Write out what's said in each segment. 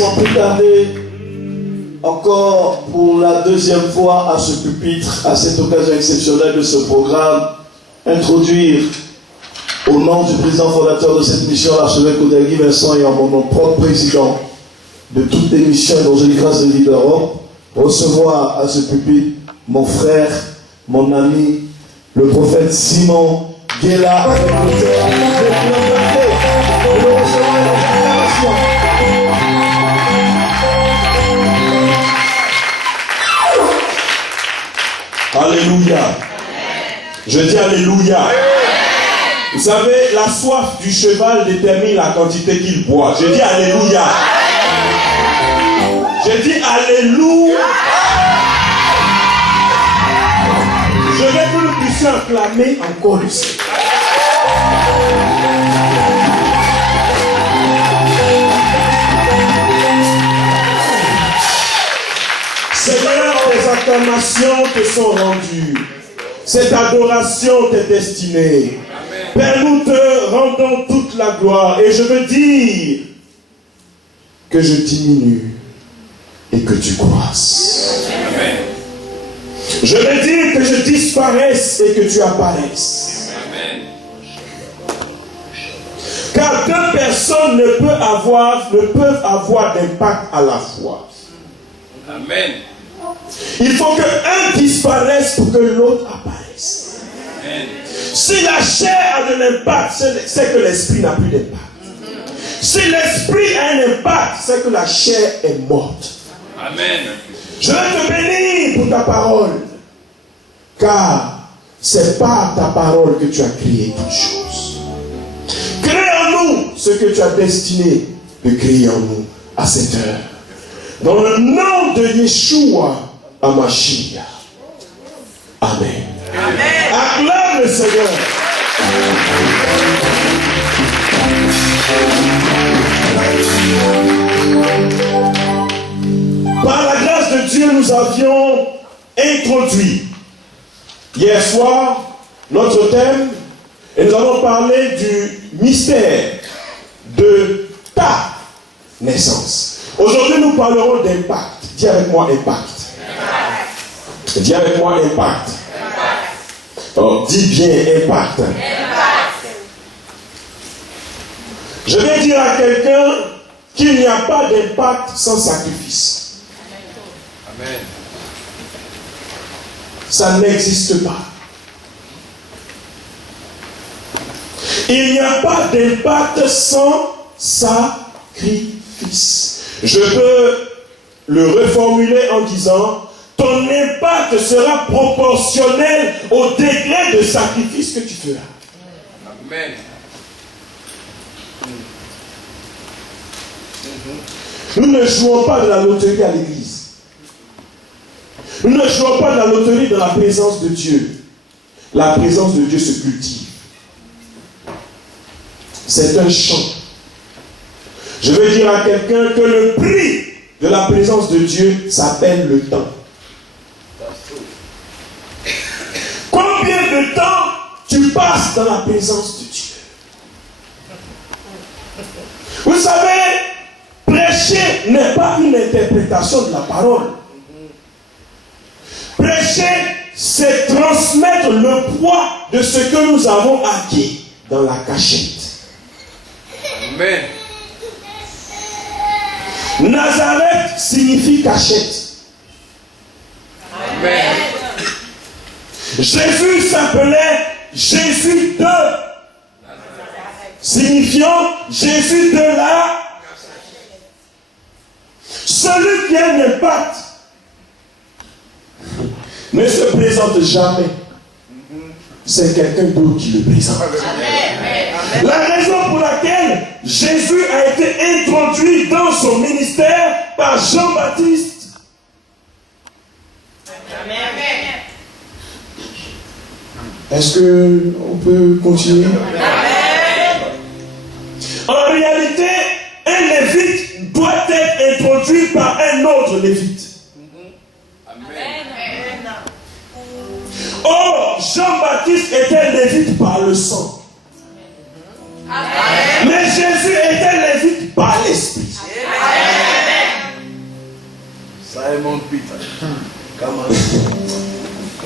sans plus tarder, encore pour la deuxième fois à ce pupitre, à cette occasion exceptionnelle de ce programme, introduire au nom du président fondateur de cette mission, l'archevêque Odeguy Vincent, et en mon nom propre président de toutes les missions évangéliques grâce de vie d'Europe, recevoir à ce pupitre mon frère, mon ami, le prophète Simon Guéla, avec Alléluia. Je dis Alléluia. Vous savez, la soif du cheval détermine la quantité qu'il boit. Je dis Alléluia. Je dis Alléluia. Je vais que nous puissions acclamer encore le Seigneur. Seigneur, tes acclamations te sont rendues. Cette adoration t'est destinée. Père, nous te rendons toute la gloire. Et je veux dire que je diminue et que tu croisses. Amen. Je veux dire que je disparaisse et que tu apparaisses. Amen. Car deux personnes ne peuvent avoir d'impact à la fois. Amen. Il faut que un disparaisse pour que l'autre apparaisse. Amen. Si la chair a de l'impact, c'est que l'esprit n'a plus d'impact. Si l'esprit a un impact, c'est que la chair est morte. Amen. Je vais te bénir pour ta parole, car c'est par ta parole que tu as créé toutes choses. Crée en nous ce que tu as destiné de créer en nous à cette heure. Dans le nom de Yeshua HaMashiach. Amen. Amen. Acclame le Seigneur. Par la grâce de Dieu, nous avions introduit hier soir notre thème et nous allons parler du mystère de ta naissance. Aujourd'hui, nous parlerons d'impact. Dis avec moi impact. Dis avec moi impact. Oh, dis bien impact. Je vais dire à quelqu'un qu'il n'y a pas d'impact sans sacrifice. Amen. Ça n'existe pas. Il n'y a pas d'impact sans sacrifice. Je peux le reformuler en disant: ton impact sera proportionnel au degré de sacrifice que tu feras. Amen. Nous ne jouons pas de la loterie à l'église. Nous ne jouons pas de la loterie dans la présence de Dieu. La présence de Dieu se cultive. C'est un champ. Je veux dire à quelqu'un que le prix de la présence de Dieu s'appelle le temps. Combien de temps tu passes dans la présence de Dieu? Vous savez, prêcher n'est pas une interprétation de la parole. Prêcher, c'est transmettre le poids de ce que nous avons acquis dans la cachette. Amen. Nazareth signifie cachette. Amen. Jésus s'appelait Jésus de Nazareth, signifiant Jésus de la. Celui qui a un impact ne se présente jamais. C'est quelqu'un d'autre qui le présente. Amen. La raison pour laquelle Jésus a été introduit dans son ministère par Jean-Baptiste. Amen. Est-ce qu'on peut continuer? Amen. En réalité, un lévite doit être introduit par un autre lévite. Amen. Or, Jean-Baptiste était lévite par le sang. Amen. Mais Jésus était lévite par l'esprit. Amen.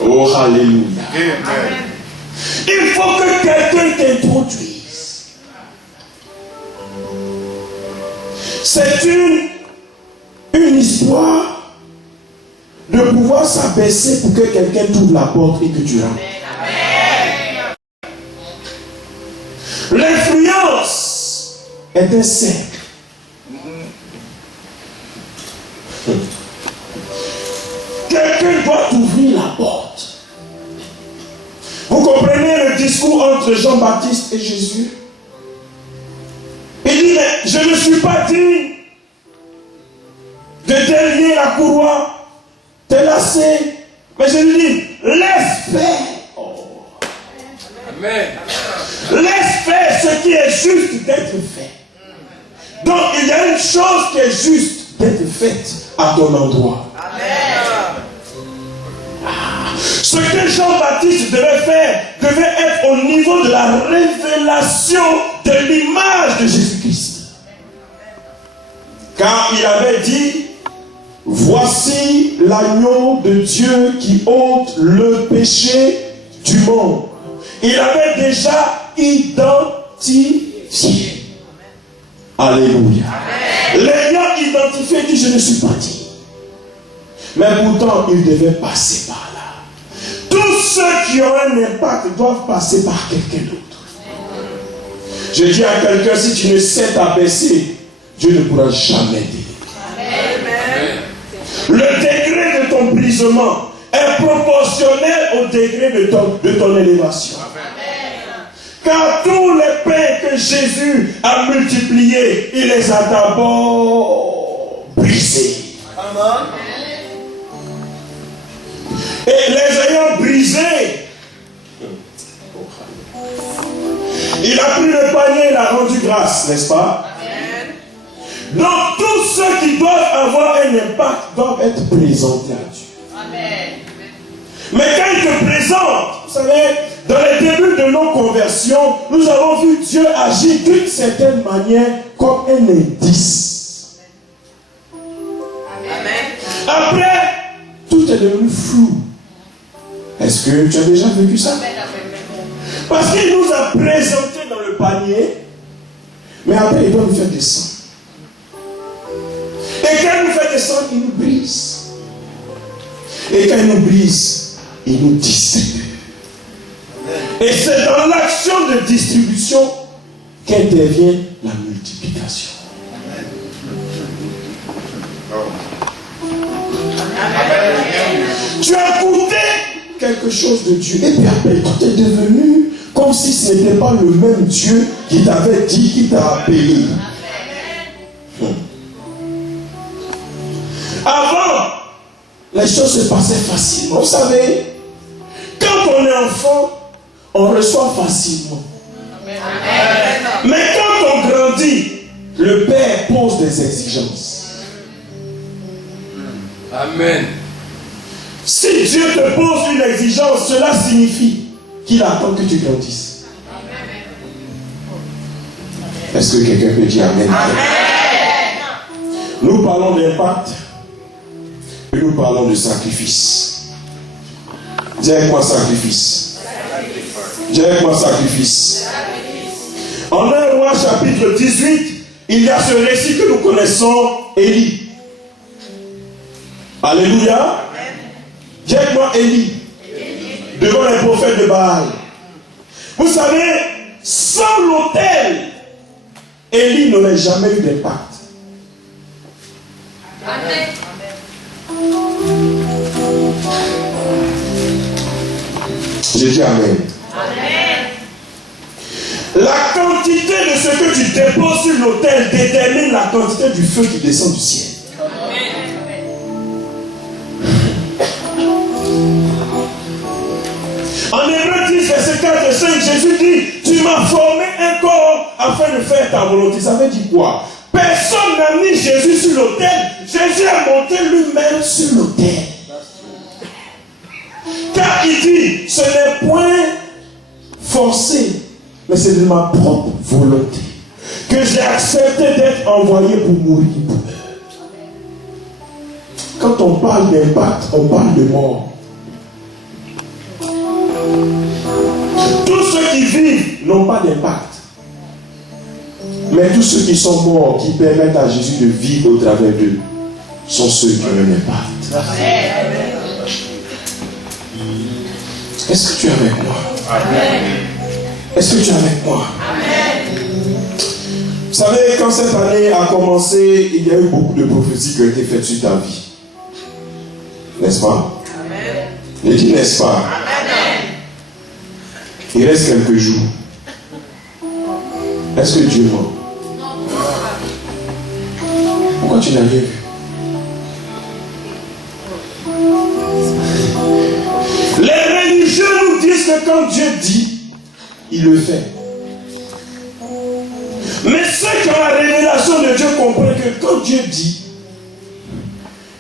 Oh, alléluia. Il faut que quelqu'un t'introduise. C'est une histoire de pouvoir s'abaisser pour que quelqu'un t'ouvre la porte et que tu rentres. L'influence est un cercle. Quelqu'un doit ouvrir la porte. Vous comprenez le discours entre Jean-Baptiste et Jésus? Il dit, mais je ne suis pas digne de délier la courroie, de lasser. Mais je lui dis, laisse faire. Oh. Amen. Laisse faire ce qui est juste d'être fait. Donc il y a une chose qui est juste d'être faite à ton endroit. Amen. Ce que Jean-Baptiste devait faire devait être au niveau de la révélation de l'image de Jésus-Christ. Car il avait dit, voici l'agneau de Dieu qui ôte le péché du monde. Il avait déjà identifié. Alléluia. L'ayant identifié, il dit, je ne suis pas digne. Mais pourtant, il devait passer par là. Tous ceux qui ont un impact doivent passer par quelqu'un d'autre. Je dis à quelqu'un, si tu ne sais t'abaisser, Dieu ne pourra jamais t'aider. Le degré de ton brisement est proportionnel au degré de ton élévation. Car tous les pains que Jésus a multipliés, il les a d'abord brisés. Amen. Et les ayant brisés, il a pris le panier, il a rendu grâce, n'est-ce pas? Amen. Donc tous ceux qui doivent avoir un impact doivent être présentés à Dieu. Amen. Mais quand il te présente, vous savez, dans les débuts de nos conversions, nous avons vu Dieu agir d'une certaine manière comme un indice. Amen. Après, tout est devenu flou. Est-ce que tu as déjà vécu ça? Parce qu'il nous a présenté dans le panier, mais après il doit nous faire descendre. Et quand il nous fait descendre, il nous brise. Et quand il nous brise, il nous distribue. Et c'est dans l'action de distribution qu'intervient la multiplication. Tu as goûté quelque chose de Dieu. Et puis après, tout est devenu comme si ce n'était pas le même Dieu qui t'avait dit, qui t'a appelé. Avant, les choses se passaient facilement. Vous savez, quand on est enfant, on reçoit facilement. Mais quand on grandit, le Père pose des exigences. Amen. Si Dieu te pose une exigence, cela signifie qu'il attend que tu grandisses. Est-ce que quelqu'un peut dire Amen? Amen. Nous parlons d'impact et nous parlons de sacrifice. Dis avec moi sacrifice. Dis avec moi sacrifice. En 1 Roi chapitre 18, il y a ce récit que nous connaissons, Élie. Alléluia. Dis avec moi Élie. Devant les prophètes de Baal. Vous savez, sans l'autel, Élie n'aurait jamais eu d'impact. Amen. J'ai dit Amen. Amen. La quantité de ce que tu déposes sur l'autel détermine la quantité du feu qui descend du ciel. Amen. En Hébreux 10, verset 4 et 5, Jésus dit, tu m'as formé un corps afin de faire ta volonté. Ça veut dire quoi? Personne n'a mis Jésus sur l'autel. Jésus a monté lui-même sur l'autel. Car il dit, ce n'est point forcé, mais c'est de ma propre volonté que j'ai accepté d'être envoyé pour mourir pour eux. quand on parle d'impact, on parle de mort. Tous ceux qui vivent n'ont pas d'impact. Mais tous ceux qui sont morts, qui permettent à Jésus de vivre au travers d'eux, sont ceux qui ont un impact. Est-ce que tu es avec moi? Est-ce que tu es avec moi? Vous savez, quand cette année a commencé, il y a eu beaucoup de prophéties qui ont été faites sur ta vie. N'est-ce pas? Je dis n'est-ce pas? Il reste quelques jours. Est-ce que Dieu ment? Pourquoi tu n'as rien vu? Les religieux nous disent que quand Dieu dit, il le fait. Mais ceux qui ont la révélation de Dieu comprennent que quand Dieu dit,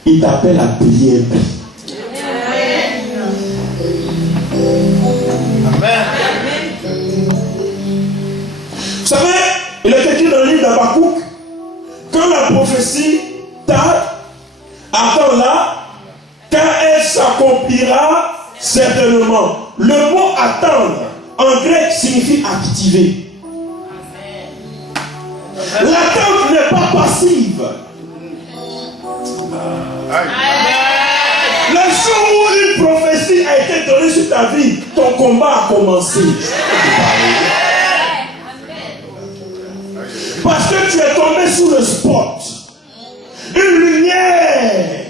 il t'appelle à payer un prix. Amen. Vous savez, il est écrit dans le livre d'Habakkuk, quand la prophétie tarde, attends-la, car elle s'accomplira certainement. Le mot attendre, en grec, signifie activer. L'attente n'est pas passive. Le jour où une prophétie a été donnée sur ta vie, ton combat a commencé. Parce que tu es tombé sous le spot. Une lumière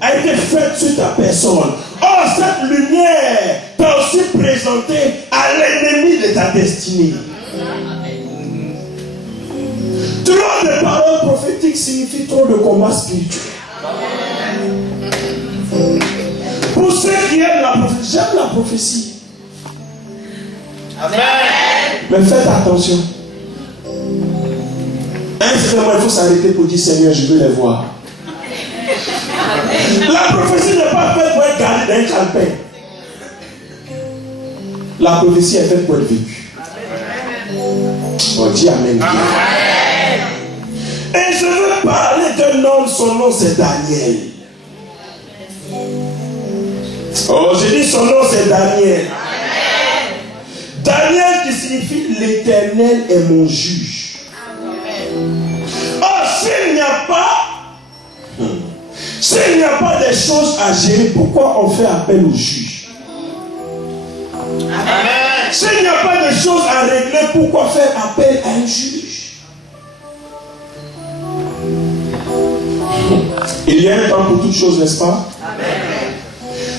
a été faite sur ta personne. Or, cette lumière t'a aussi présenté à l'ennemi de ta destinée. Trop de paroles prophétiques signifie trop de combats spirituels. Pour ceux qui aiment la prophétie, j'aime la prophétie. Amen. Mais faites attention. Infiniment, il faut s'arrêter pour dire Seigneur, je veux les voir. La prophétie n'est pas faite pour être gardée d'un calepin. La prophétie est faite pour être vécue. On dit Amen. Et je veux parler d'un homme, son nom c'est Daniel. Oh, j'ai dit son nom c'est Daniel. Daniel qui signifie l'Éternel est mon juge. Oh, s'il n'y a pas des choses à gérer, pourquoi on fait appel au juge? S'il n'y a pas de choses à régler, pourquoi faire appel à un juge? Il y a un temps pour toutes choses, n'est-ce pas?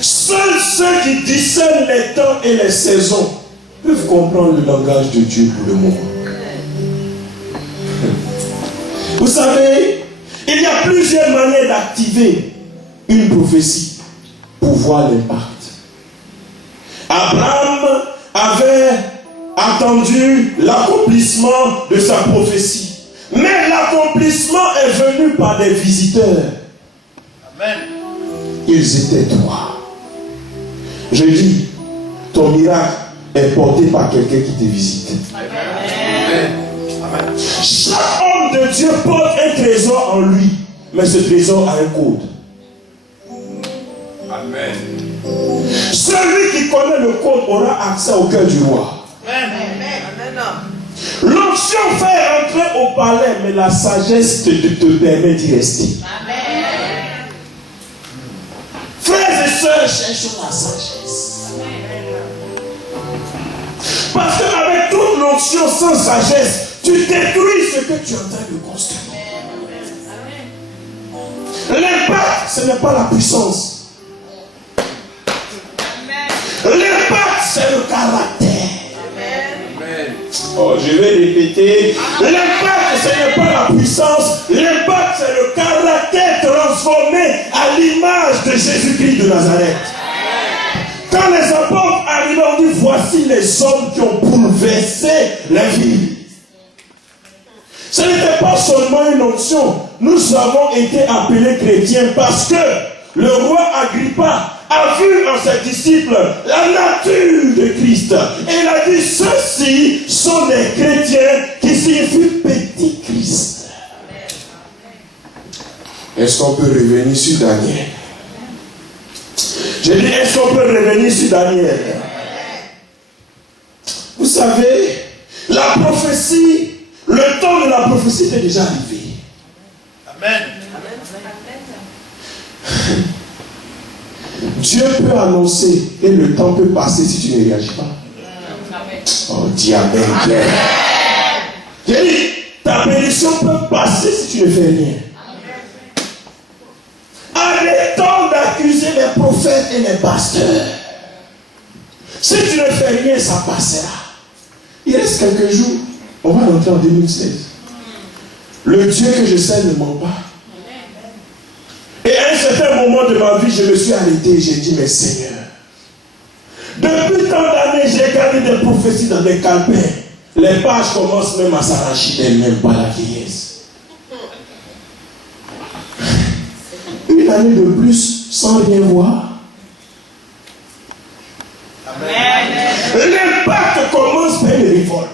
Seuls ceux qui discernent les temps et les saisons peuvent comprendre le langage de Dieu pour le moment. Vous savez, il y a plusieurs manières d'activer une prophétie pour voir l'impact. Abraham avait attendu l'accomplissement de sa prophétie. Mais l'accomplissement est venu par des visiteurs. Amen. Ils étaient trois. Je dis, ton miracle est porté par quelqu'un qui te visite. Amen. Amen. Chaque homme de Dieu porte un trésor en lui, mais ce trésor a un code. Amen. Celui qui connaît le code aura accès au cœur du roi. Amen. L'onction fait entrer au palais, mais la sagesse te permet d'y rester. Amen. Frères et sœurs, cherchons la sagesse. Parce qu'avec toute l'onction sans sagesse, tu détruis ce que tu es en train de construire. L'impact, ce n'est pas la puissance. L'impact, c'est le caractère. Oh, je vais répéter. L'impact, ce n'est pas la puissance. L'impact, c'est le caractère transformé à l'image de Jésus-Christ de Nazareth. Quand les apôtres arrivent, on dit voici les hommes qui ont bouleversé la vie. Ce n'était pas seulement une onction. Nous avons été appelés chrétiens parce que le roi Agrippa a vu en ses disciples la nature de Christ. Et il a dit, ceux-ci sont des chrétiens qui signifient petit Christ. Est-ce qu'on peut revenir sur Daniel? Je dis, est-ce qu'on peut revenir sur Daniel? Vous savez, la prophétie, le temps de la prophétie était déjà arrivé. Amen. Dieu peut annoncer et le temps peut passer si tu ne réagis pas. Oh, dis Amen. J'ai dit, ta bénédiction peut passer si tu ne fais rien. Arrêtons d'accuser les prophètes et les pasteurs. Si tu ne fais rien, ça passera. Il reste quelques jours. On va rentrer en 2016. Le Dieu que je sais ne ment pas. Et à un certain moment de ma vie, je me suis arrêté et j'ai dit, mais Seigneur, depuis tant d'années, j'ai gardé des prophéties dans des calepins. Les pages commencent même à s'arracher d'elles-mêmes par la vieillesse. Une année de plus sans rien voir. L'impact commence par une révolte.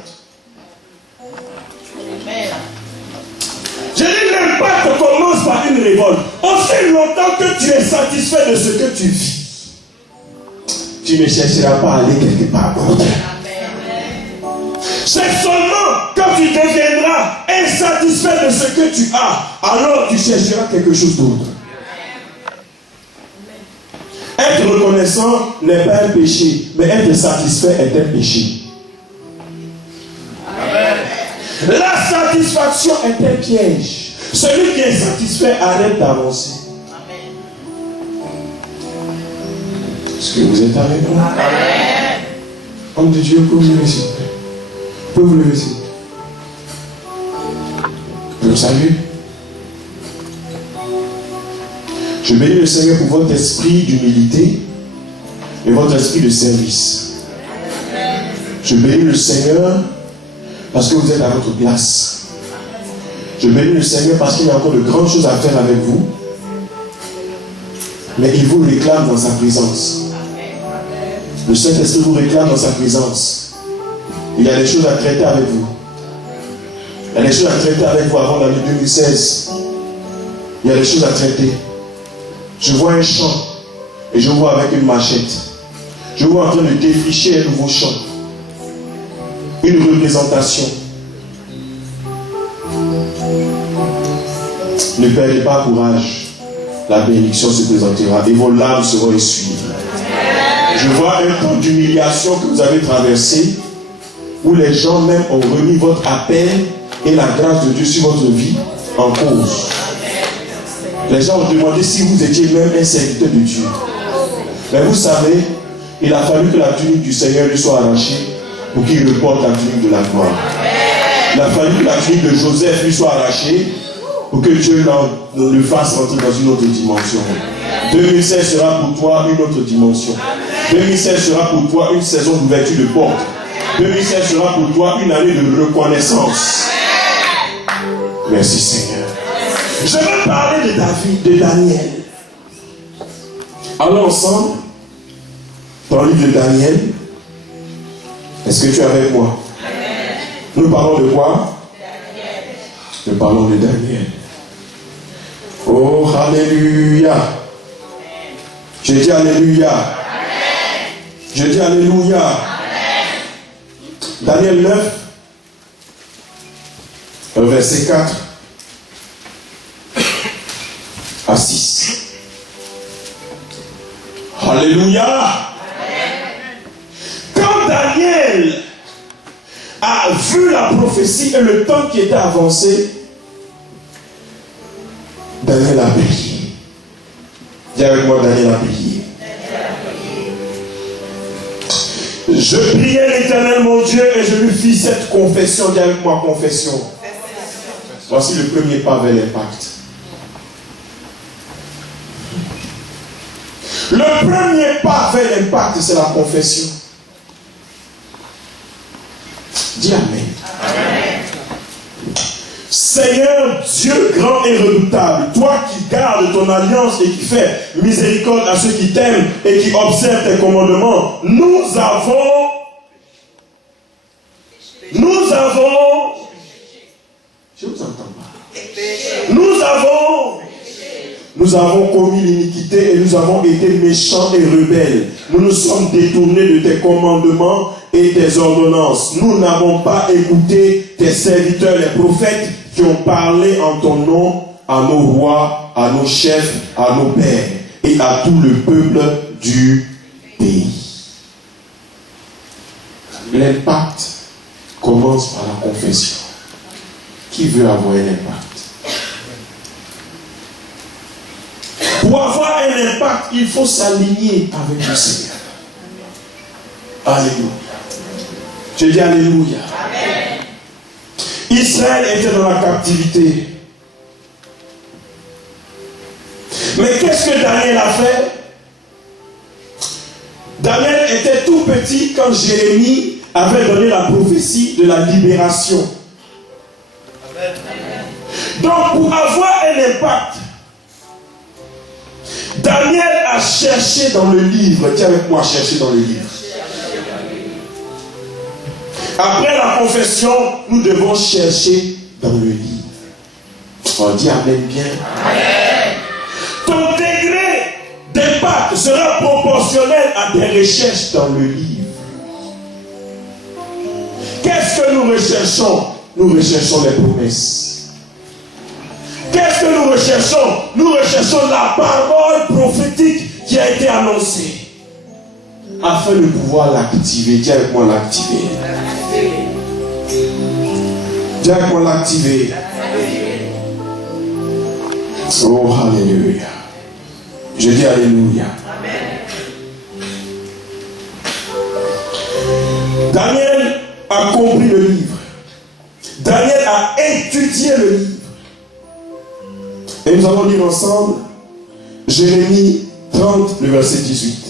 J'ai dit l'impact commence par une révolte. Aussi longtemps que tu es satisfait de ce que tu vis, tu ne chercheras pas à aller quelque part d'autre. C'est seulement quand tu deviendras insatisfait de ce que tu as, alors tu chercheras quelque chose d'autre. Être reconnaissant n'est pas un péché, mais être satisfait est un péché. La satisfaction est un piège. Celui qui est satisfait arrête d'avancer. Est-ce que vous êtes avec moi? Homme de Dieu, pouvez vous lever s'il vous plaît. Pouvez vous lever s'il vous plaît. Je vous salue. Je bénis le Seigneur pour votre esprit d'humilité et votre esprit de service. Je bénis le Seigneur parce que vous êtes à votre place. Je bénis le Seigneur parce qu'il y a encore de grandes choses à faire avec vous. Mais il vous réclame dans sa présence. Le Saint-Esprit vous réclame dans sa présence. Il y a des choses à traiter avec vous. Il y a des choses à traiter avec vous avant l'année 2016. Il y a des choses à traiter. Je vois un champ et je vois avec une machette. Je vois en train de défricher un nouveau champ. Une représentation. Ne perdez pas courage. La bénédiction se présentera et vos larmes seront essuiées. Je vois un temps d'humiliation que vous avez traversé où les gens même ont remis votre appel et la grâce de Dieu sur votre vie en cause. Les gens ont demandé si vous étiez même un serviteur de Dieu. Mais vous savez, il a fallu que la tunique du Seigneur lui soit arrachée pour qu'il reporte la tunique de la gloire. Il a fallu que la tunique de Joseph lui soit arrachée pour que Dieu le fasse rentrer dans une autre dimension. 2016 sera pour toi une autre dimension. 2016 sera pour toi une saison d'ouverture de porte. 2016 sera pour toi une année de reconnaissance. Merci Seigneur. Je vais parler de David, de Daniel. Allons ensemble dans le livre de Daniel. Est-ce que tu es avec moi? Nous parlons de quoi? Nous parlons de Daniel. Oh, alléluia. Je dis alléluia. Je dis alléluia. Daniel 9, verset 4 à 6. Alléluia. Quand Daniel a vu la prophétie et le temps qui était avancé, Daniel a prié. Dis avec moi, Daniel a prié. Je priais l'Éternel mon Dieu et je lui fis cette confession. Dis avec moi, confession. Voici le premier pas vers l'impact. Le premier pas vers l'impact, c'est la confession. Dis Amen. Amen. Seigneur Dieu grand et redoutable, toi qui gardes ton alliance et qui fais miséricorde à ceux qui t'aiment et qui observent tes commandements, nous avons, je vous entends pas. Nous avons nous avons commis l'iniquité et nous avons été méchants et rebelles. Nous nous sommes détournés de tes commandements et tes ordonnances. Nous n'avons pas écouté tes serviteurs, les prophètes, qui ont parlé en ton nom à nos rois, à nos chefs, à nos pères et à tout le peuple du pays. L'impact commence par la confession. Qui veut avoir un impact? Pour avoir un impact, il faut s'aligner avec le Seigneur. Alléluia. Je dis Alléluia. Amen. Israël était dans la captivité. Mais qu'est-ce que Daniel a fait? Daniel était tout petit quand Jérémie avait donné la prophétie de la libération. Amen. Donc pour avoir un impact, Daniel a cherché dans le livre. Tiens avec moi, chercher dans le livre. Après la confession, nous devons chercher dans le livre. On dit Amen bien. Amen. Ton degré d'impact sera proportionnel à tes recherches dans le livre. Qu'est-ce que nous recherchons? Nous recherchons les promesses. Qu'est-ce que nous recherchons? Nous recherchons la parole prophétique qui a été annoncée afin de pouvoir l'activer. Dis avec moi l'activer. Dis avec moi l'activer. Oh, alléluia. Je dis alléluia. Daniel a compris le livre. Daniel a étudié le livre. Et nous allons lire ensemble Jérémie 30, le verset 18.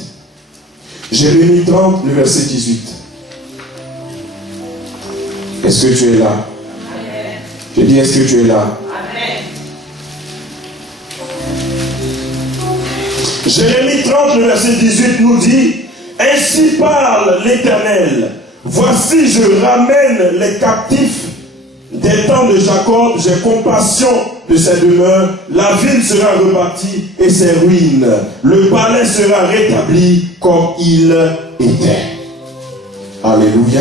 Jérémie 30, le verset 18. Est-ce que tu es là? Amen. Je dis, est-ce que tu es là? Amen. Jérémie 30, le verset 18 nous dit: ainsi parle l'Éternel. Voici, je ramène les captifs des temps de Jacob, j'ai compassion de ses demeures, la ville sera rebâtie et ses ruines, le palais sera rétabli comme il était. Alléluia.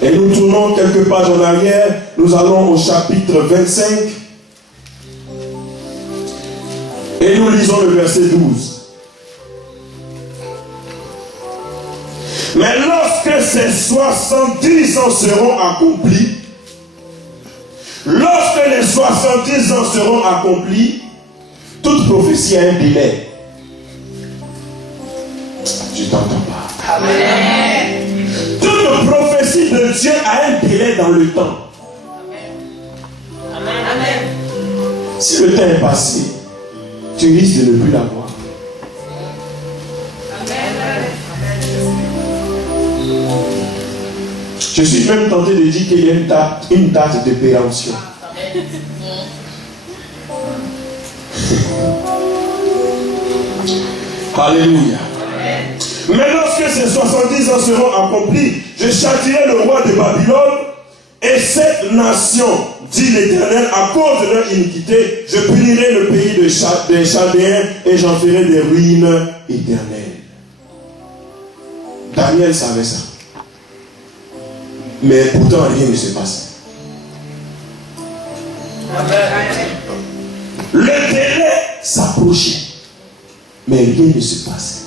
Et nous tournons quelques pages en arrière, nous allons au chapitre 25 et nous lisons le verset 12. Mais lorsque ces 70 ans seront accomplis, lorsque les 70 ans seront accomplis, toute prophétie a un délai. Je t'entends pas. Amen. Toute prophétie de Dieu a un délai dans le temps. Amen. Amen. Si le temps est passé, tu risques de ne plus l'avoir. Je suis même tenté de dire qu'il y a une date de péremption. Alléluia. Mais lorsque ces 70 ans seront accomplis, je châtierai le roi de Babylone et cette nation, dit l'Éternel, à cause de leur iniquité, je punirai le pays des Chaldéens et j'en ferai des ruines éternelles. Daniel savait ça. Mais pourtant rien ne se passe. Le délai s'approchait, mais rien ne se passe.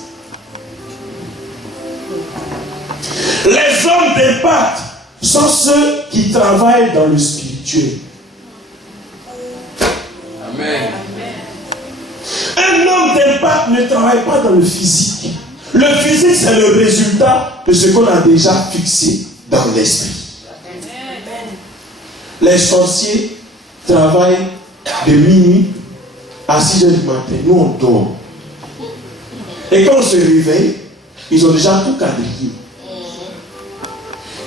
Les hommes d'impact sont ceux qui travaillent dans le spirituel. Amen. Un homme d'impact ne travaille pas dans le physique. Le physique, c'est le résultat de ce qu'on a déjà fixé dans l'esprit. Les sorciers travaillent de minuit à 6 heures du matin. Nous, on dort. Et quand on se réveille, ils ont déjà tout quadrillé.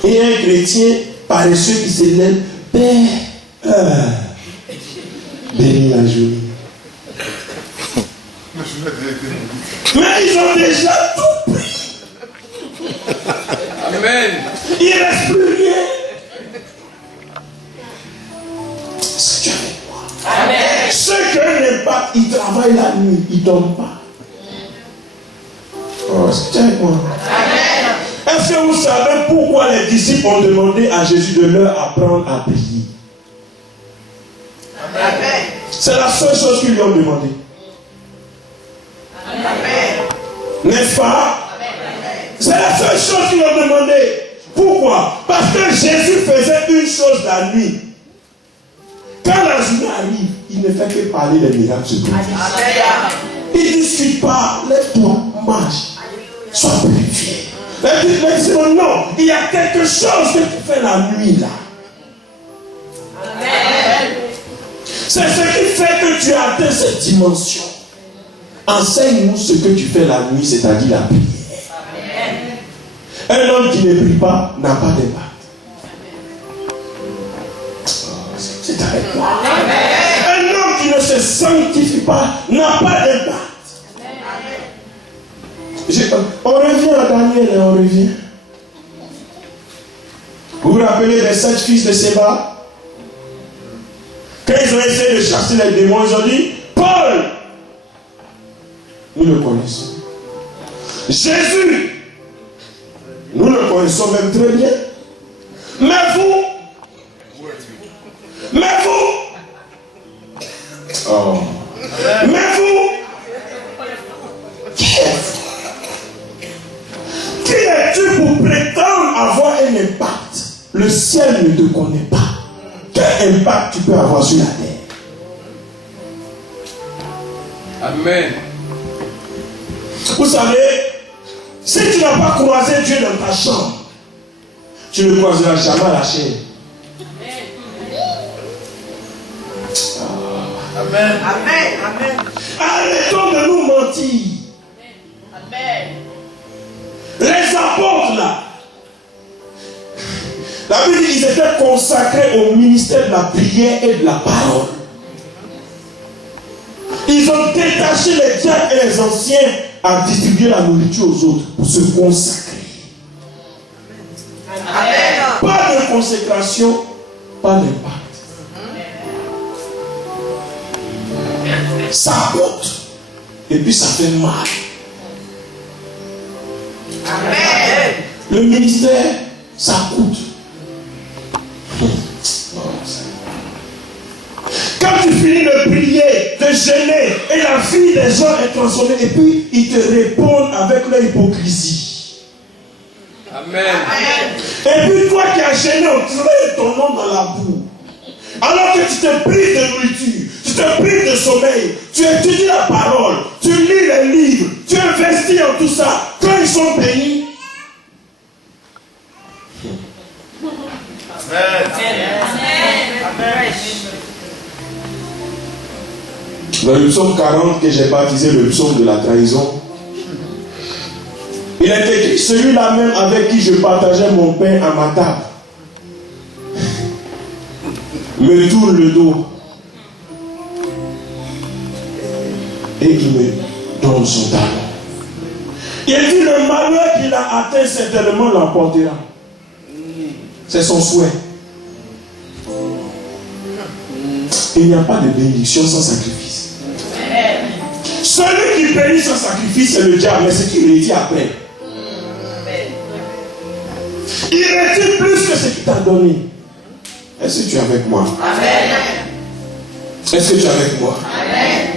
Et un chrétien paresseux qui se lève, bénis la journée. Mais ils ont déjà tout pris. Amen. Il ne reste plus rien. Ce que n'aime pas impact, il travaille la nuit, il ne dort pas. Oh, est-ce que tu es avec moi? Est-ce que vous savez pourquoi les disciples ont demandé à Jésus de leur apprendre à prier? C'est la seule chose qu'ils lui ont demandé. N'est-ce pas? C'est la seule chose qu'ils ont demandé. Pourquoi? Parce que Jésus faisait une chose la nuit. Quand la journée arrive, il ne fait que parler des miracles sur toi. Il ne discute pas. Lève-toi, marche, sois purifié. Non, il y a quelque chose que tu fais la nuit là. C'est ce qui fait que tu as atteint cette dimension. Enseigne-nous ce que tu fais la nuit, c'est-à-dire la prière. Un homme qui ne prie pas n'a pas d'impact. C'est avec moi. Un homme qui ne se sanctifie pas n'a pas d'impact. On revient à Daniel et on revient. Vous vous rappelez des 7 fils de Séba? Quand ils ont essayé de chasser les démons, ils ont dit, Paul, nous le connaissons. Jésus, nous le connaissons même très bien. Mais vous, oh. Mais vous, qui es-tu pour prétendre avoir un impact? Le ciel ne te connaît pas. Quel impact tu peux avoir sur la terre? Amen. Vous savez, si tu n'as pas croisé Dieu dans ta chambre, tu ne croiseras jamais à la chair. Amen. Amen. Amen. Arrêtons de nous mentir. Amen. Les apôtres là, la Bible dit qu'ils étaient consacrés au ministère de la prière et de la parole. Ils ont détaché les diacres et les anciens à distribuer la nourriture aux autres pour se consacrer. Amen. Pas de consécration, pas d'impact. Ça coûte et puis ça fait mal. Amen. Le ministère, ça coûte. Quand tu finis de prier, de jeûner, et la vie des gens est transformée, et puis ils te répondent avec leur hypocrisie. Amen. Et puis toi qui as gêné, on traite ton nom dans la boue. Alors que tu te prives de nourriture, tu te prives de sommeil, tu étudies la parole, tu lis les livres, tu investis en tout ça. Quand ils sont bénis, dans le psaume 40 que j'ai baptisé le psaume de la trahison, il est écrit, celui-là même avec qui je partageais mon pain à ma table me tourne le dos et il me donne son talon. Il dit, le malheur qu'il a atteint certainement l'emportera. C'est son souhait. Il n'y a pas de bénédiction sans sacrifice. Celui qui bénit sans sacrifice, c'est le diable, mais c'est qui retire après. Il retire plus que ce qu'il t'a donné. Est-ce que tu es avec moi? Amen. Est-ce que tu es avec moi? Amen.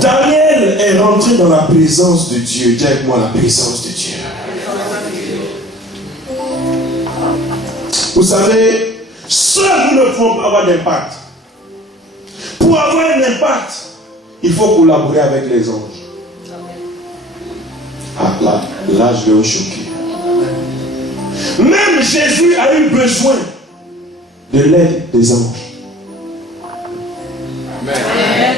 Daniel est rentré dans la présence de Dieu. Dis avec moi la présence de Dieu. Vous savez, seuls nous ne pouvons pas avoir d'impact. Pour avoir un impact, il faut collaborer avec les anges. Ah, là je vais vous choquer. Même Jésus a eu besoin de l'aide des anges. Amen.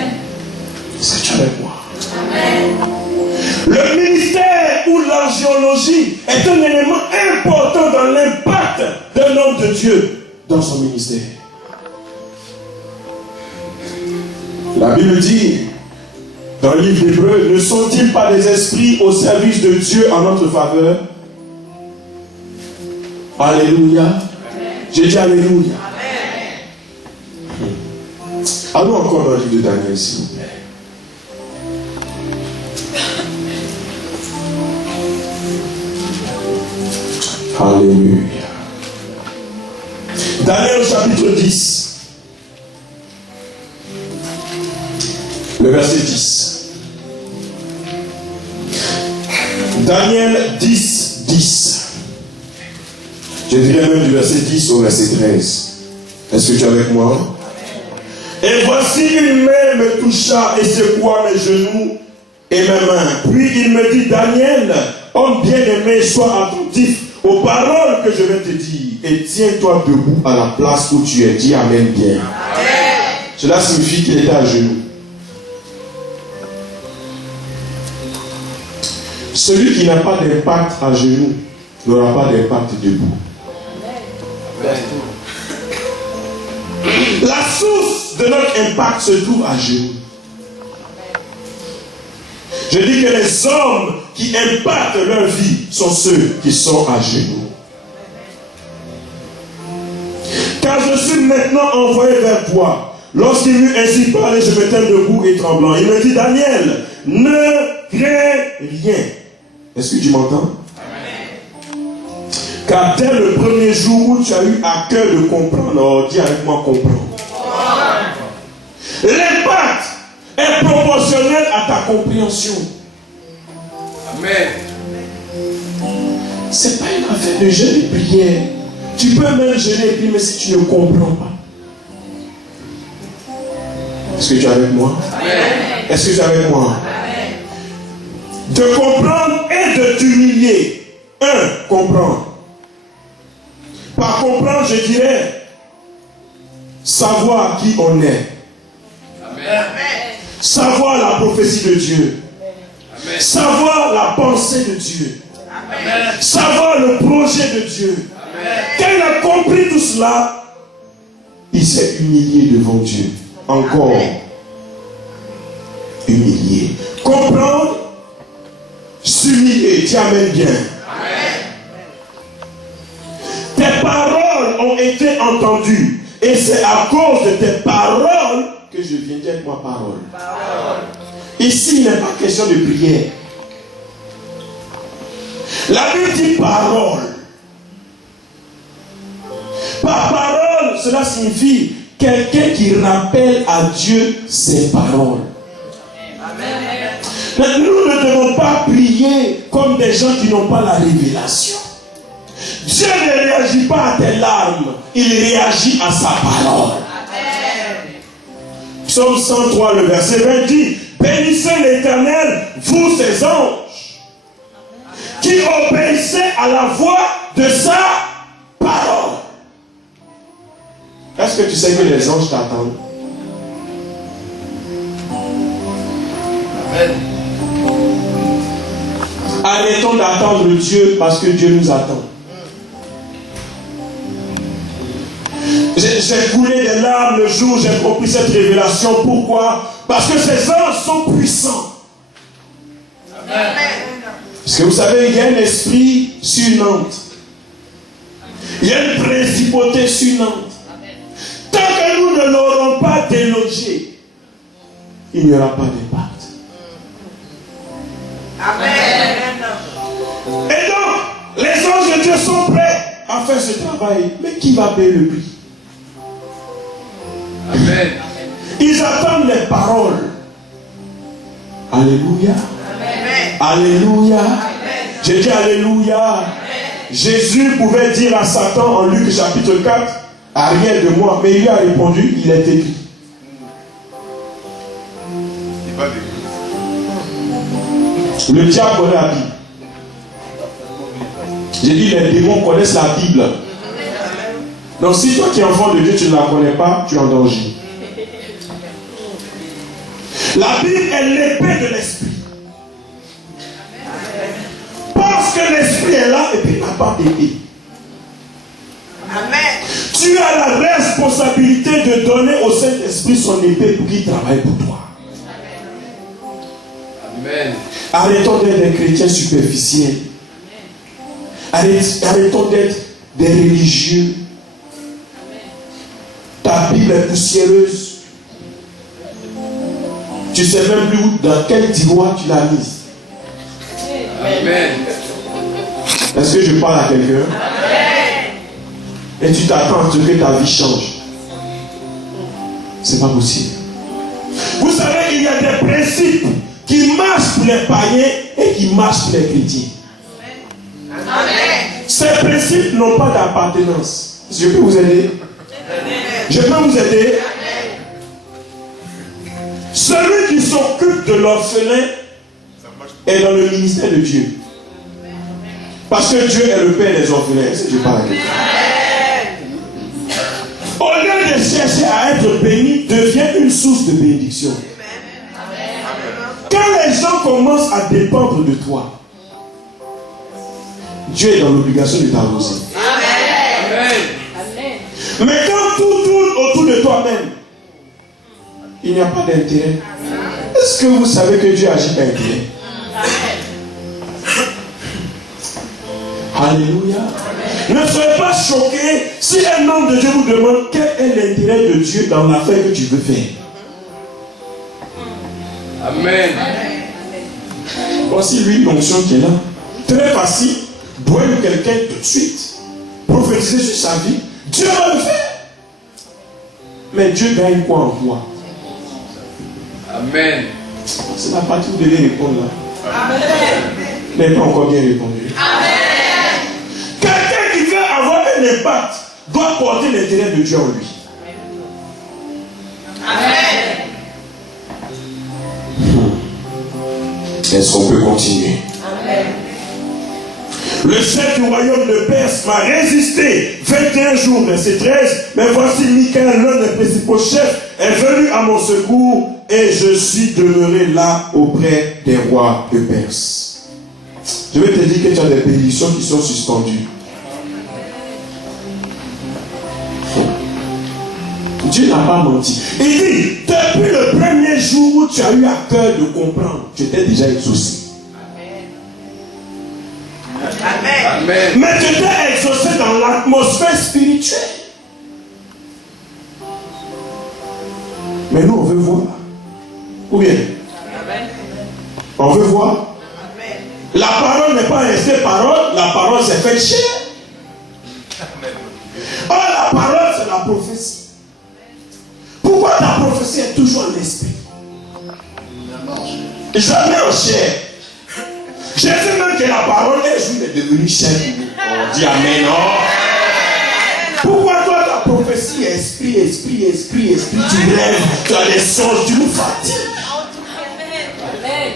Est-ce que tu es avec moi? Amen. Le ministère ou l'angiologie est un élément important dans l'impact d'un homme de Dieu dans son ministère. La Bible dit, dans le livre d'Hébreux, ne sont-ils pas des esprits au service de Dieu en notre faveur? Alléluia. J'ai dit Alléluia. Allons encore dans le livre de Daniel, s'il vous plaît. Alléluia. Daniel chapitre 10. Le verset 10. Daniel 10, 10. Je dirais même du verset 10 au verset 13. Est-ce que tu es avec moi? Et voici une main me toucha et secoua mes genoux et mes mains. Puis il me dit, Daniel, homme bien-aimé, sois attentif aux paroles que je vais te dire et tiens-toi debout à la place où tu es. Dis Amen bien. Amen. Cela signifie qu'il était à genoux. Celui qui n'a pas d'impact à genoux n'aura pas d'impact debout. Amen. La source de notre impact se trouve à genoux. Je dis que les hommes qui impactent leur vie sont ceux qui sont à genoux. Car je suis maintenant envoyé vers toi. Lorsqu'il m'eut ainsi parlé, je me tins debout et tremblant. Il me dit, Daniel, ne crains rien. Est-ce que tu m'entends? Car dès le premier jour où tu as eu à cœur de comprendre, dis avec moi comprendre. L'impact est proportionnel à ta compréhension. Amen. C'est pas une affaire de jeûne et prière. Tu peux même jeûner et prier, mais si tu ne comprends pas. Est-ce que tu es avec moi? Amen. Est-ce que tu es avec moi? Amen. De comprendre et de t'humilier. Comprendre. Par comprendre, je dirais savoir qui on est. Amen. Savoir la prophétie de Dieu. Amen. Savoir la pensée de Dieu. Amen. Savoir le projet de Dieu. Amen. Quand il a compris tout cela, il s'est humilié devant Dieu. Encore. Humilié. Comprendre, s'humilier. Dis Amen bien. Tes paroles ont été entendues. Et c'est à cause de tes paroles que je viens dire ma parole. Ici, il n'est pas question de prière. La Bible dit parole. Par parole, cela signifie quelqu'un qui rappelle à Dieu ses paroles. Mais nous ne devons pas prier comme des gens qui n'ont pas la révélation. Dieu ne réagit pas à tes larmes, il réagit à sa parole. Psaume 103, le verset 20 dit, bénissez l'Éternel, vous ses anges, qui obéissez à la voix de sa parole. Est-ce que tu sais que les anges t'attendent? Amen. Arrêtons d'attendre Dieu parce que Dieu nous attend. J'ai coulé des larmes le jour où j'ai compris cette révélation. Pourquoi? Parce que ces anges sont puissants. Amen. Parce que vous savez, il y a un esprit sur Nantes. Il y a une principauté sur Nantes. Tant que nous ne l'aurons pas délogé, il n'y aura pas d'impact. Amen. Et donc, les anges de Dieu sont prêts à faire ce travail. Mais qui va payer le prix? Amen. Ils attendent les paroles. Alléluia. Amen. Alléluia. J'ai dit Alléluia. Jésus pouvait dire à Satan en Luc chapitre 4, arrière de moi, mais il lui a répondu, il est écrit. Le diable connaît la Bible. J'ai dit les démons connaissent la Bible. Donc si toi qui es enfant de Dieu, tu ne la connais pas, tu es en danger. La Bible est l'épée de l'esprit. Parce que l'esprit est là et puis il n'a pas d'épée. Amen. Tu as la responsabilité de donner au Saint-Esprit son épée pour qu'il travaille pour toi. Amen. Arrêtons d'être des chrétiens superficiels. Arrêtons d'être des religieux. Ta Bible est poussiéreuse. Tu ne sais même plus où, dans quel tiroir tu l'as mise. Amen. Est-ce que je parle à quelqu'un? Et tu t'attends à ce que ta vie change. C'est pas possible. Vous savez, il y a des principes qui marchent pour les païens et qui marchent pour les chrétiens. Ces principes n'ont pas d'appartenance. Je peux vous aider? Je peux vous aider? Celui qui s'occupe de l'orphelin est dans le ministère de Dieu. Parce que Dieu est le Père des orphelins. Est-ce que je parle à quelqu'un? Au lieu de chercher à être béni, devient une source de bénédiction. Quand les gens commencent à dépendre de toi, Dieu est dans l'obligation de t'arroser. Mais quand tout tourne autour de toi-même, il n'y a pas d'intérêt. Est-ce que vous savez que Dieu agit par intérêt? Alléluia. Ne soyez pas choqués si un homme de Dieu vous demande quel est l'intérêt de Dieu dans l'affaire que tu veux faire. Amen. Voici lui une onction qui est là. Très facile. Doit quelqu'un tout de suite. Prophétiser sur sa vie. Dieu va le faire. Mais Dieu gagne quoi en toi? Amen. C'est la partie où vous devez répondre là. Amen. Mais pas encore bien répondu. Amen. Quelqu'un qui veut avoir un impact doit porter l'intérêt de Dieu en lui. Amen. Est-ce qu'on peut continuer? Amen. Le chef du royaume de Perse m'a résisté 21 jours, verset 13. Mais voici Michaël, l'un des principaux chefs, est venu à mon secours et je suis demeuré là auprès des rois de Perse. Je vais te dire que tu as des bénédictions qui sont suspendues. Dieu n'a pas menti. Il dit, depuis le premier jour où tu as eu à cœur de comprendre, tu étais déjà exaucé. Amen. Amen. Mais tu étais exaucé dans l'atmosphère spirituelle. Mais nous, on veut voir. Ou bien? On veut voir. La parole n'est pas restée parole, la parole s'est faite chair. Or, la parole, c'est la prophétie. Pourquoi ta prophétie est toujours en esprit? Jamais en chair. Jésus même que la parole est jour est devenue chair. On dit Amen. Non? Pourquoi toi ta prophétie est esprit? Tu rêves, tu as des songes, tu nous fatigues.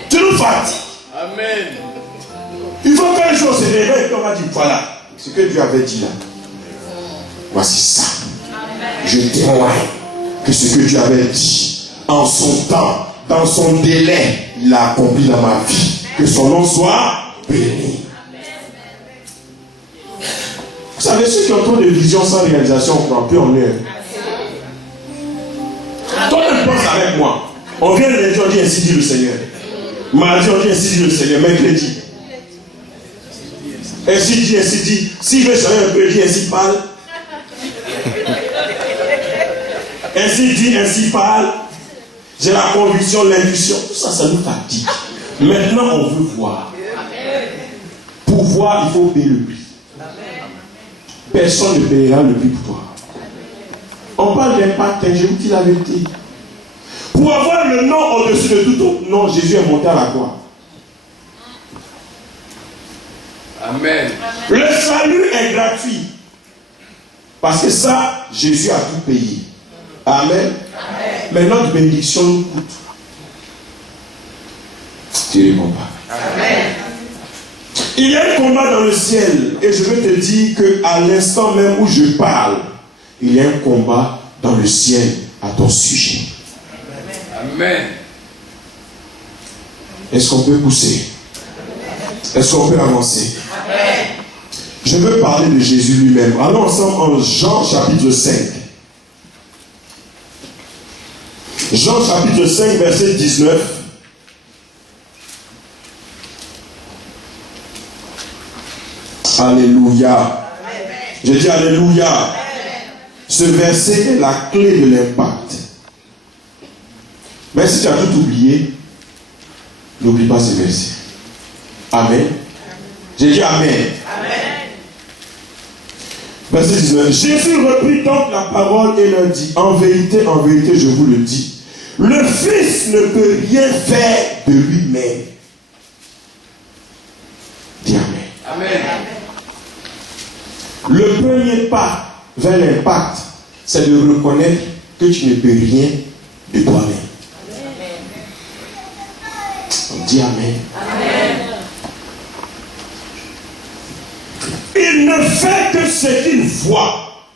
Tu nous fatigues. Amen. Il faut qu'un jour on se réveille et on va dire voilà, ce que Dieu avait dit là. Voici ça. Je témoigne que ce que Dieu avait dit en son temps, dans son délai, il a accompli dans ma vie. Que son nom soit béni. Vous savez, ceux qui ont trop de visions sans réalisation, on prend plus en l'air. Toi, tu penses avec moi. On vient lundi, on dit ainsi dit le Seigneur. Mardi, on dit ainsi dit le Seigneur. Mercredi. Ainsi dit. S'il veut changer un peu, il dit ainsi parle. Ainsi dit, ainsi parle. J'ai la conviction, l'intuition. Tout ça, ça nous fatigue. Maintenant, on veut voir. Pour voir, il faut payer le prix. Personne ne payera le prix pour toi. On parle d'impact, je vous dis la vérité. Pour avoir le nom au-dessus de tout autre nom, Jésus est monté à la croix. Amen. Le salut est gratuit. Parce que ça, Jésus a tout payé. Amen. Mais notre bénédiction nous coûte. Tu ne réponds pas. Amen. Il y a un combat dans le ciel. Et je veux te dire qu'à l'instant même où je parle, il y a un combat dans le ciel à ton sujet. Amen. Est-ce qu'on peut pousser? Est-ce qu'on peut avancer? Amen. Je veux parler de Jésus lui-même. Allons ensemble en Jean chapitre 5. Jean chapitre 5, verset 19. Alléluia. Je dis Alléluia. Ce verset est la clé de l'impact. Mais si tu as tout oublié, n'oublie pas ce verset. Amen. J'ai dit Amen. Amen. Verset 19. Jésus reprit donc la parole et leur dit, en vérité, je vous le dis, le Fils ne peut rien faire de lui-même. Dis Amen. Amen. Le premier pas vers l'impact, c'est de reconnaître que tu ne peux rien de toi-même. On dit Amen. Amen. Il ne fait que ce qu'il voit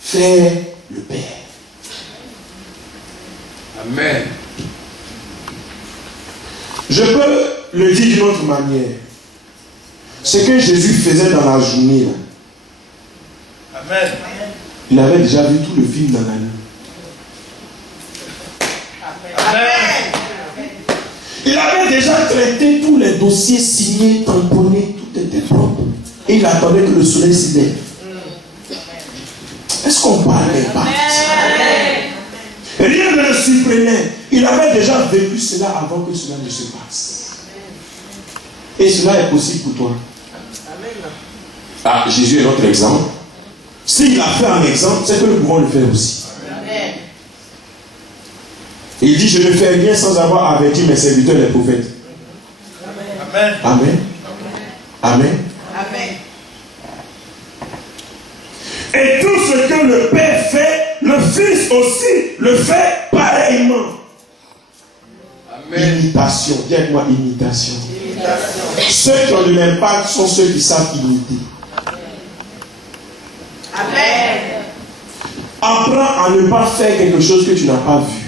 faire le Père. Amen. Je peux le dire d'une autre manière. Ce que Jésus faisait dans la journée, là, Amen. il avait déjà vu tout le film dans la nuit. Amen. Il avait déjà traité tous les dossiers signés, tamponnés, tout était propre. Et il attendait que le soleil se lève. Est-ce qu'on parle d'impact? Rien ne le surprenait. Il avait déjà vécu cela avant que cela ne se passe. Et cela est possible pour toi. Ah, Jésus est notre exemple. S'il a fait un exemple, c'est que nous pouvons le faire aussi. Amen. Il dit, je ne fais rien sans avoir averti mes serviteurs les prophètes. Amen. Amen. Amen. Amen. Et tout ce que le Père fait, le Fils aussi le fait pareillement. Amen. Imitation. Dis avec moi imitation. Ceux qui ont de l'impact sont ceux qui savent imiter. Amen. Apprends à ne pas faire quelque chose que tu n'as pas vu.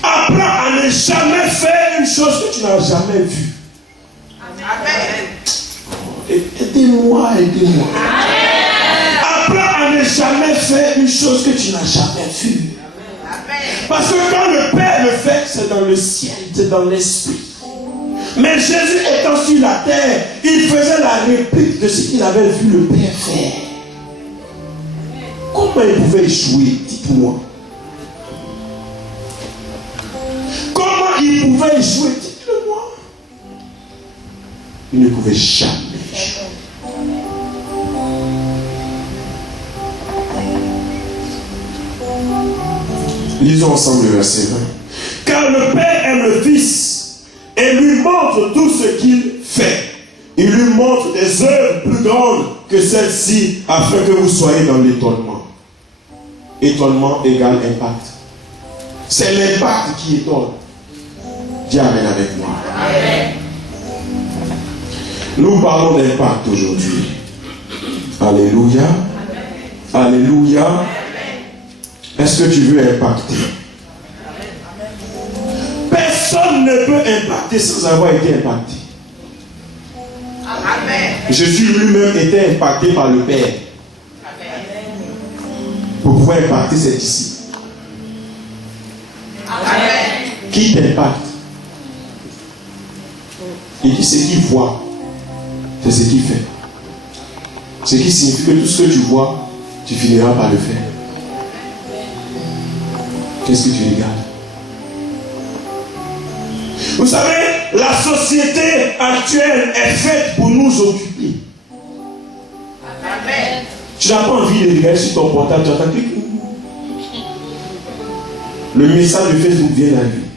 Apprends à ne jamais faire une chose que tu n'as jamais vue. Amen. Aidez-moi, aidez-moi. Apprends à ne jamais faire une chose que tu n'as jamais vue. Amen. Parce que quand le Père le fait, c'est dans le ciel, c'est dans l'esprit. Mais Jésus étant sur la terre, il faisait la réplique de ce qu'il avait vu le Père faire. Comment il pouvait échouer? Dites-moi. Comment il pouvait échouer? Dites-le-moi. Il ne pouvait jamais échouer. Lisons ensemble le verset 20. Car le Père aime le Fils et lui montre tout ce qu'il fait. Il lui montre des œuvres plus grandes que celles-ci afin que vous soyez dans l'étonnement. Étonnement égale impact. C'est l'impact qui étonne. Dis Amen avec moi. Amen. Nous parlons d'impact aujourd'hui. Alléluia. Alléluia. Est-ce que tu veux impacter? Personne ne peut impacter sans avoir été impacté. Amen. Jésus lui-même était impacté par le Père Amen. pour pouvoir impacter ses disciples. Amen. Qui t'impacte? Il dit ce qu'il voit, c'est ce qu'il fait. Ce qui signifie que tout ce que tu vois, tu finiras par le faire. Qu'est-ce que tu regardes? Vous savez, la société actuelle est faite pour nous occuper. Amen. Tu n'as pas envie de regarder sur ton portable, tu attends que le message de Facebook vient d'arriver.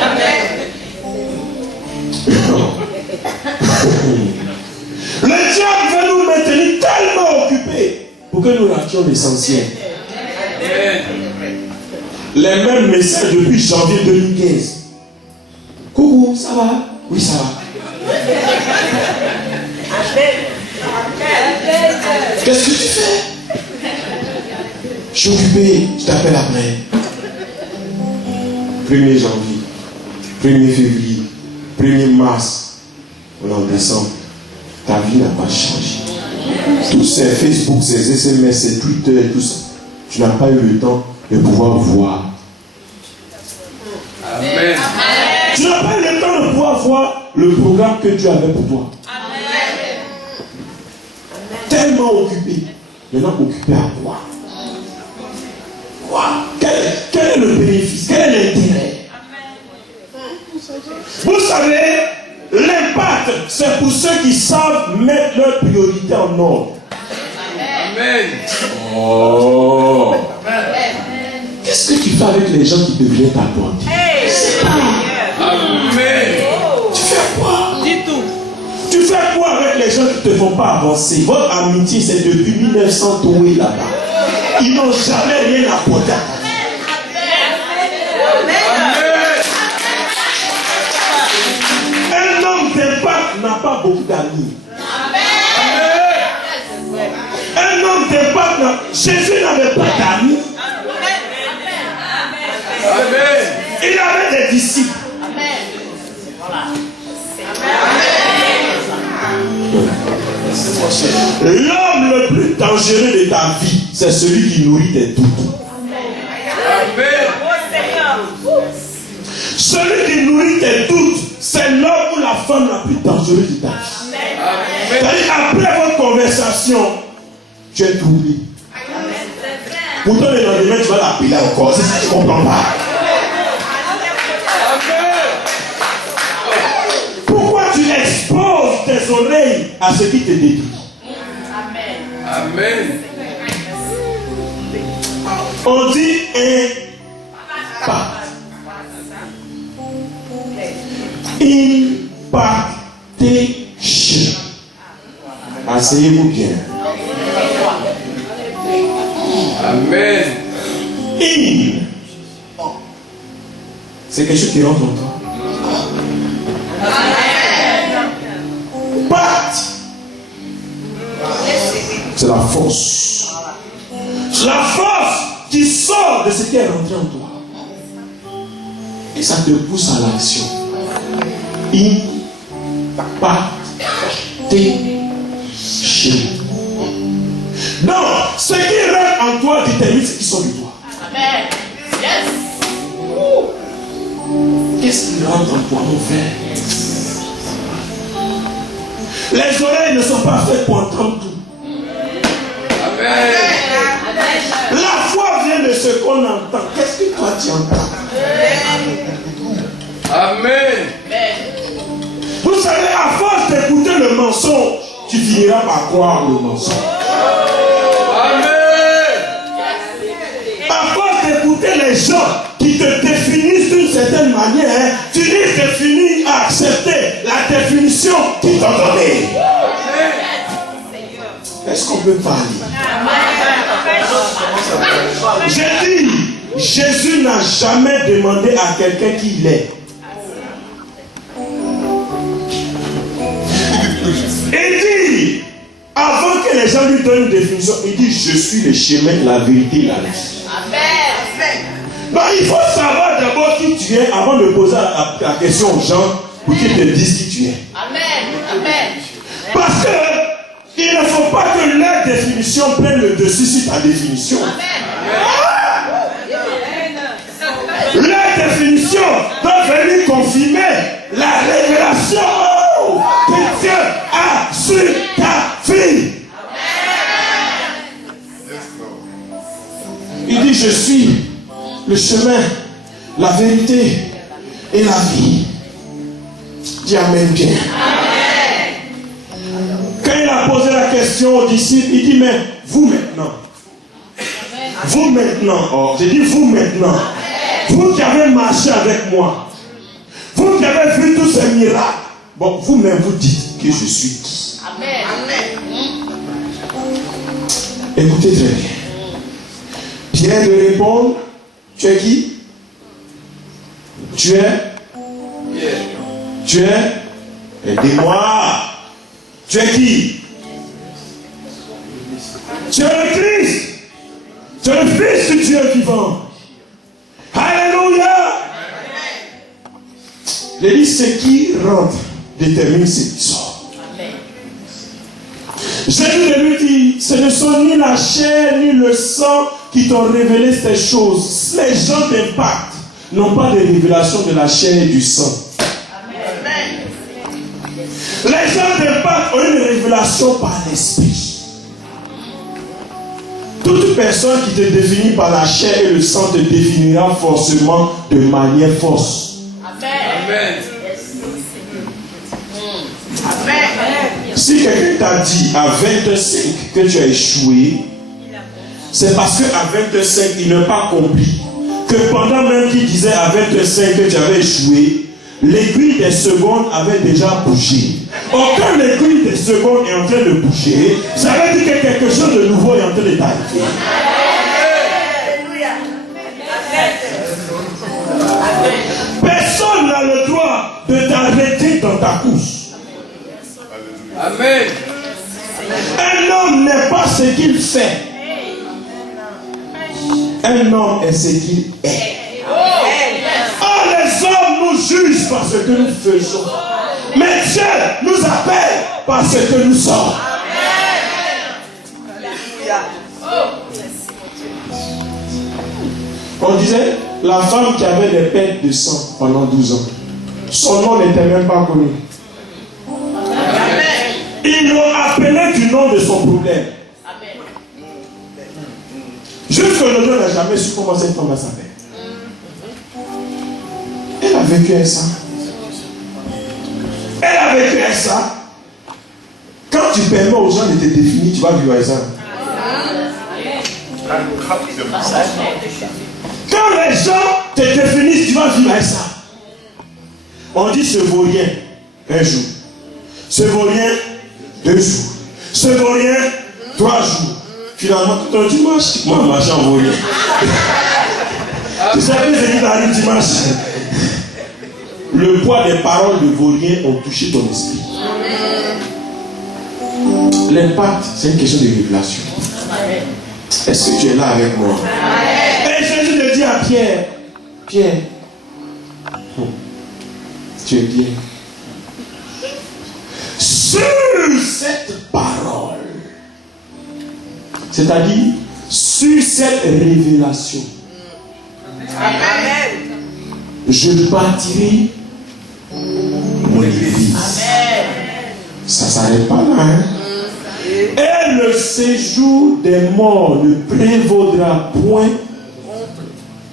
Amen. Le diable veut nous maintenir tellement occupés pour que nous rations l'essentiel. Amen. Les mêmes messages depuis janvier 2015. Coucou, ça va? Oui, ça va. Qu'est-ce que tu fais? Je suis occupé, je t'appelle après. 1er janvier, 1er février, 1er mars, on est en décembre. Ta vie n'a pas changé. Tous ces Facebook, ces SMS, ces Twitter et tout ça, tu n'as pas eu le temps de pouvoir voir. Amen. Tu n'as pas eu le temps de pouvoir voir le programme que Dieu avait pour toi. Amen. Tellement tellement occupé. Maintenant, occupé à quoi? Quoi? Quel est le bénéfice? Quel est l'intérêt? Vous savez, l'impact, c'est pour ceux qui savent mettre leurs priorités en ordre. Amen. Oh. Qu'est-ce que tu fais avec les gens qui deviennent ta porte? Amen. Tu fais quoi? Dis tout. Tu fais quoi avec les gens qui ne te font pas avancer? Votre amitié, c'est depuis 1900 tourner là-bas. Ils n'ont jamais rien apporté à ta vie. Un homme d'impact n'a pas beaucoup d'amis. Un homme d'impact n'a... Jésus n'avait pas d'amis. Amen. Il avait des disciples. L'homme le plus dangereux de ta vie, c'est celui qui nourrit tes doutes. Amen. Celui qui nourrit tes doutes, c'est l'homme ou la femme la plus dangereuse de ta vie. C'est-à-dire, après votre conversation, tu es troublé. Pourtant, le lendemain, tu vas l'appeler encore. C'est ça que tu ne comprends pas. Pourquoi tu exposes tes oreilles à ce qui te détruit? Amen. On dit impact. Impactation. Asseyez-vous bien. Amen. C'est quelque chose qui rentre en toi. Impact. C'est la force. C'est la force qui sort de ce qui est rentré en toi. Et ça te pousse à l'action. Impactation. Donc, ce qui rentre en toi détermine ce qui sort de toi. Amen. Yes. Qu'est-ce qui rentre en toi, mon frère? Les oreilles ne sont pas faites pour entendre tout. Amen. La foi vient de ce qu'on entend. Qu'est-ce que toi tu entends? Amen. Vous savez, à force d'écouter le mensonge, tu finiras par croire le mensonge. Amen. À force d'écouter les gens qui te définissent d'une certaine manière, tu risques de finir à accepter la définition qu'ils t'ont donnée. Est-ce qu'on peut parler? J'ai dit, Jésus n'a jamais demandé à quelqu'un qui l'est. Il dit, avant que les gens lui donnent une définition, il dit, je suis le chemin, la vérité et la vie. Donc il faut savoir d'abord qui tu es avant de poser la question aux gens pour qu'ils te disent qui tu es. Parce que il ne faut pas que leur définition prenne le dessus sur ta définition. Leur définition doit venir confirmer la révélation que Dieu a sur ta vie. Il dit, je suis le chemin, la vérité et la vie. Dis Amen bien. Quand il a posé la question aux disciples, il dit, mais vous maintenant. Vous maintenant. Oh, j'ai dit vous maintenant. Vous qui avez marché avec moi. Vous qui avez vu tous ces miracles. Bon, vous-même vous dites que je suis qui? Écoutez très bien. Pierre de répondre, tu es qui? Tu es? Tu es? Aidez-moi. Tu es qui? Tu es le Christ. Tu es le Fils du Dieu vivant. Alléluia. Il dit, ce qui rentre détermine ce qui sort. Jésus lui dit, ce ne sont ni la chair ni le sang qui t'ont révélé ces choses. Les gens d'impact n'ont pas de révélation de la chair et du sang. Les gens d'impact ont une révélation par l'esprit. Toute personne qui te définit par la chair et le sang te définira forcément de manière fausse. Amen. Si quelqu'un t'a dit à 25 que tu as échoué, c'est parce qu'à 25, il n'a pas compris que pendant même qu'il disait à 25 que tu avais échoué, l'aiguille des secondes avait déjà bougé. Or, quand l'aiguille des secondes est en train de bouger, ça veut dire que quelque chose de nouveau est en train de t'arriver. Personne n'a le droit de t'arrêter dans ta course. Amen. Un homme n'est pas ce qu'il fait. Un homme est ce qu'il est. Oh, les hommes nous jugent par ce que nous faisons. Mais Dieu nous appelle par ce que nous sommes. On disait, la femme qui avait des pertes de sang pendant 12 ans, son nom n'était même pas connu. Ils l'ont appelé du nom de son problème. Jusqu'à aujourd'hui, on n'a jamais su comment cette femme s'appelle. Elle a vécu avec ça. Elle a vécu avec ça. Quand tu permets aux gens de te définir, tu vas vivre avec ça. Quand les gens te définissent, tu vas vivre avec ça. On dit ce vaut rien un jour. Ce vaut rien 2 jours. Ce vaut rien 3 jours. Finalement, tout un dimanche, moi, ma chambre vaut rien. Tu sais que c'est qui t'arrive dimanche. Le poids des paroles de vaurien ont touché ton esprit. L'impact, c'est une question de révélation. Est-ce que tu es là avec moi? Et Jésus te dit à Pierre, Pierre, tu es bien. Sur cette parole, c'est-à-dire sur cette révélation, je bâtirai mon église. Ça ne s'arrête pas là. Hein? Et le séjour des morts ne prévaudra point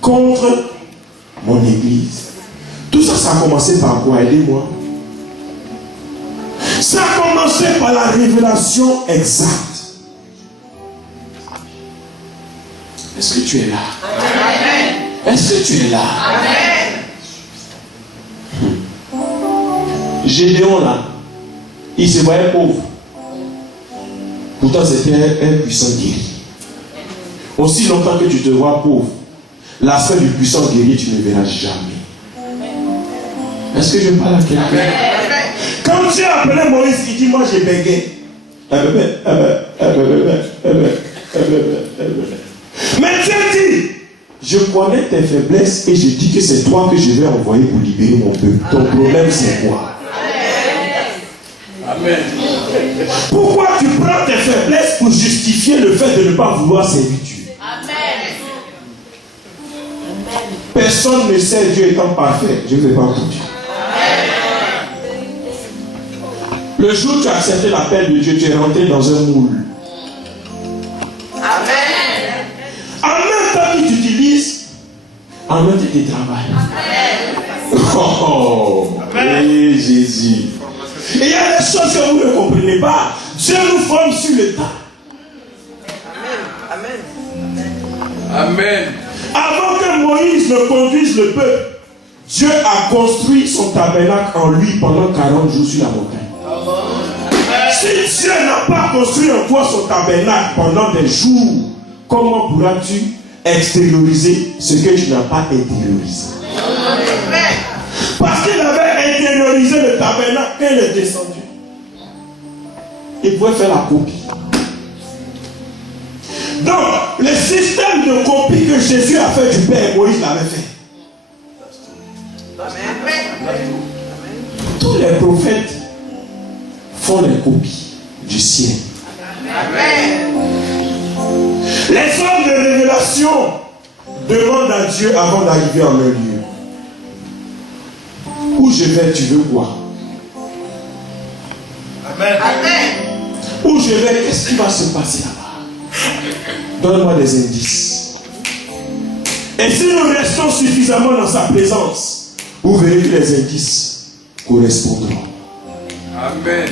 contre mon église. Tout ça, ça a commencé par quoi? Aidez-moi. Ça a commencé par la révélation exacte. Est-ce que tu es là? Amen. Est-ce que tu es là? Amen. Gédéon là, il se voyait pauvre. Pourtant c'était un puissant guerrier. Aussi longtemps que tu te vois pauvre, l'aspect du puissant guerrier tu ne verras jamais. Est-ce que je parle à quelqu'un? Quand Dieu a appelé Moïse, il dit moi j'ai bégué. Mais Dieu dit, je connais tes faiblesses et je dis que c'est toi que je vais envoyer pour libérer mon peuple. Ton problème c'est quoi? Amen. Pourquoi tu prends tes faiblesses pour justifier le fait de ne pas vouloir servir Dieu? Amen. Personne ne sait Dieu étant parfait. Je ne vais pas tout dire. Le jour où tu as accepté l'appel de Dieu, tu es rentré dans un moule. Amen. En même temps qu'il t'utilise, en même temps qu'il travaille. Oh, oui, Jésus. Et il y a des choses que vous ne comprenez pas. Dieu nous forme sur le tas. Amen. Avant que Moïse ne conduise le peuple, Dieu a construit son tabernacle en lui pendant 40 jours sur la montagne. Si Dieu n'a pas construit en toi son tabernacle pendant des jours, comment pourras-tu extérioriser ce que tu n'as pas intériorisé? Parce qu'il avait intériorisé le tabernacle quand il est descendu. Il pouvait faire la copie. Donc, le système de copie que Jésus a fait du Père, Moïse l'avait fait. Tous les prophètes font les copies du ciel. Les hommes de révélation demandent à Dieu avant d'arriver en un lieu. Où je vais, tu veux quoi? Amen. Où je vais, qu'est-ce qui va se passer là-bas? Donne-moi des indices. Et si nous restons suffisamment dans sa présence, vous verrez que les indices correspondront. Amen.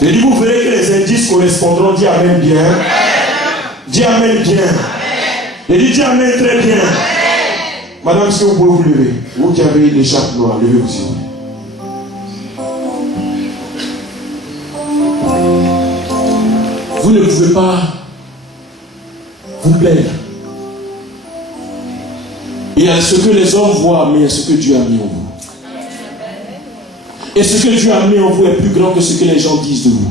Je dis, vous verrez que les indices correspondront. Dis Amen bien. Amen. Dis Amen bien. Amen. Je dis Amen très bien. Amen. Madame, est-ce que vous pouvez vous lever? Vous qui avez une écharpe noire, levez-vous s'il vous plaît. Vous ne pouvez pas vous plaindre. Il y a ce que les hommes voient, mais il y a ce que Dieu a mis en vous. Et ce que Dieu a mis en vous est plus grand que ce que les gens disent de vous.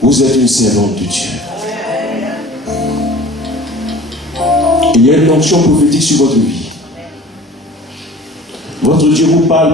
Vous êtes une servante de Dieu. Il y a une onction prophétique sur votre vie. Votre Dieu vous parle.